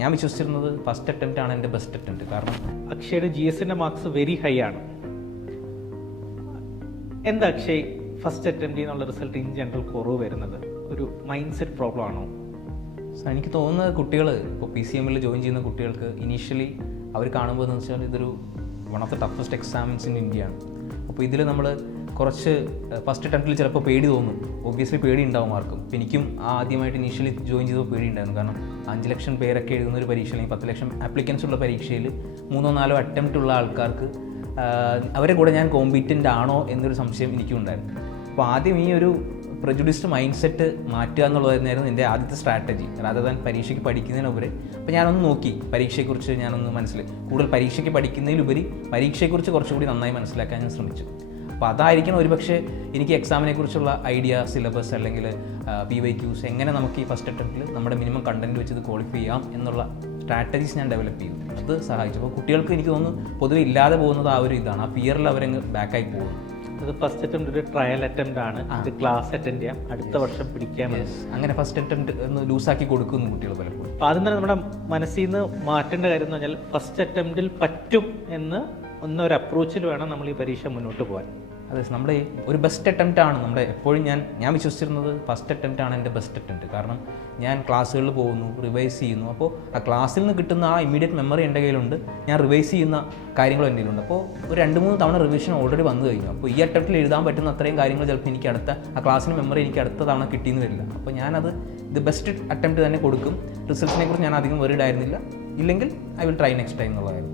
ഞാൻ വിശ്വസിച്ചിരുന്നത് first attempt ആണ് എൻ്റെ ബെസ്റ്റ് അറ്റംപ്റ്റ്. കാരണം അക്ഷയുടെ GSന്റെ മാർക്സ് വെരി ഹൈ ആണ്. എന്താ അക്ഷയ് ഫസ്റ്റ് അറ്റംപ്റ്റ് എന്നുള്ള റിസൾട്ട് ഇൻ ജനറൽ കുറവ് വരുന്നത്? ഒരു മൈൻഡ് സെറ്റ് പ്രോബ്ലം ആണോ? എനിക്ക് തോന്നുന്നത് കുട്ടികൾ ഇപ്പോൾ PCMൽ ജോയിൻ ചെയ്യുന്ന കുട്ടികൾക്ക് ഇനീഷ്യലി അവർ കാണുമ്പോൾ എന്ന് വെച്ചാൽ ഇതൊരു one of the toughest examines in India ആണ്. അപ്പോൾ ഇതിൽ നമ്മൾ കുറച്ച് ഫസ്റ്റ് അറ്റംപ്റ്റിൽ ചിലപ്പോൾ പേടി തോന്നും. ഒബ്വിയസ്ലി പേടി ഉണ്ടാവും ആർക്കും. അപ്പോൾ എനിക്കും ആദ്യമായിട്ട് ഇനീഷ്യലി ജോയിൻ ചെയ്തപ്പോൾ പേടി ഉണ്ടായിരുന്നു. കാരണം 5 ലക്ഷം പേരൊക്കെ എഴുതുന്ന ഒരു പരീക്ഷ, അല്ലെങ്കിൽ 10 ലക്ഷം ആപ്ലിക്കൻസ് ഉള്ള പരീക്ഷയിൽ 3-4 അറ്റംപ്റ്റ് ഉള്ള ആൾക്കാർക്ക് അവരെ കൂടെ ഞാൻ കോമ്പീറ്റൻ്റ് ആണോ എന്നൊരു സംശയം എനിക്കും ഉണ്ടായിരുന്നു. അപ്പോൾ ആദ്യം ഈ ഒരു പ്രജുഡിസ്ഡ് മൈൻഡ് സെറ്റ് മാറ്റുക എന്നുള്ളതായിരുന്നു എൻ്റെ ആദ്യത്തെ സ്ട്രാറ്റജി, റാദർ ദാൻ പരീക്ഷയ്ക്ക് പഠിക്കുന്നതിനുപരി. അപ്പോൾ ഞാനൊന്ന് നോക്കി പരീക്ഷയെക്കുറിച്ച് ഞാനൊന്ന് കൂടുതൽ പരീക്ഷയ്ക്ക് പഠിക്കുന്നതിലുപരി പരീക്ഷയെക്കുറിച്ച് കുറച്ചുകൂടി നന്നായി മനസ്സിലാക്കാൻ ഞാൻ ശ്രമിച്ചു. അപ്പോൾ അതായിരിക്കണം ഒരുപക്ഷെ എനിക്ക് എക്സാമിനെക്കുറിച്ചുള്ള ഐഡിയ, സിലബസ് അല്ലെങ്കിൽ PYQs എങ്ങനെ നമുക്ക് ഈ ഫസ്റ്റ് അറ്റംപ്റ്റിൽ നമ്മുടെ മിനിമം കണ്ടൻറ്റ് വെച്ച് ഇത് ക്വാളിഫൈ ചെയ്യാം എന്നുള്ള സ്ട്രാറ്റജീസ് ഞാൻ ഡെവലപ്പ് ചെയ്തു. അത് സഹായിച്ചു. അപ്പോൾ കുട്ടികൾക്ക് എനിക്ക് തോന്നുന്നു പൊതുവെ ഇല്ലാതെ പോകുന്നത് ആ ഒരു ഇതാണ്, ആ ഫിയറിൽ അവരങ്ങ് ബാക്കായി പോകും. ഇത് ഫസ്റ്റ് അറ്റംപ്റ്റ് ഒരു ട്രയൽ അറ്റംപ്റ്റ് ആണ്. ഇത് ക്ലാസ് അറ്റൻഡ് ചെയ്യാം, അടുത്ത വർഷം പിടിക്കാൻ. അങ്ങനെ ഫസ്റ്റ് അറ്റംപ്റ്റ് ഒന്ന് ലൂസാക്കി കൊടുക്കുന്നു കുട്ടികൾ പലപ്പോഴും. അപ്പോൾ ആദ്യം തന്നെ നമ്മുടെ മനസ്സിൽ നിന്ന് മാറ്റേണ്ട കാര്യം എന്ന് പറഞ്ഞാൽ ഫസ്റ്റ് അറ്റംപ്റ്റിൽ പറ്റും എന്ന് ഒരു അപ്രോച്ചിൽ വേണം നമ്മൾ ഈ പരീക്ഷ മുന്നോട്ട് പോകാൻ. അതെ, നമ്മുടെ ഒരു ബെസ്റ്റ് അറ്റംപ്റ്റ് ആണ് നമ്മുടെ എപ്പോഴും ഞാൻ വിശ്വസിച്ചിരുന്നത് ഫസ്റ്റ് അറ്റംപ്റ്റ് ആണ് എൻ്റെ ബെസ്റ്റ് അറ്റംപ്റ്റ്. കാരണം ഞാൻ ക്ലാസ്സുകളിൽ പോകുന്നു, റിവൈസ് ചെയ്യുന്നു. അപ്പോൾ ആ ക്ലാസ്സിൽ നിന്ന് കിട്ടുന്ന ആ ഇമ്മീഡിയറ്റ് മെമ്മറി എൻ്റെ കയ്യിലുണ്ട്, ഞാൻ റിവൈസ് ചെയ്യുന്ന കാര്യങ്ങളും എൻ്റെ കയ്യിലുണ്ട്. അപ്പോൾ ഒരു 2-3 തവണ റിവിഷൻ ഓൾറെഡി വന്നു കഴിഞ്ഞു. അപ്പോൾ ഈ അറ്റംപ്റ്റിൽ എഴുതാൻ പറ്റുന്ന അത്രയും കാര്യങ്ങൾ ചിലപ്പോൾ എനിക്ക് ആ ക്ലാസ്സിന് മെമ്മറി എനിക്ക് അടുത്ത തവണ കിട്ടിയെന്ന് വരില്ല. അപ്പോൾ ഞാനത് ഇത് ബെസ്റ്റ് അറ്റംപ്റ്റ് തന്നെ കൊടുക്കും. റിസൾട്ടിനെ കുറിച്ച് ഞാൻ അധികം വറീഡ് ആയിരുന്നില്ല. ഇല്ലെങ്കിൽ I will try next time എന്നുള്ളതായിരുന്നു.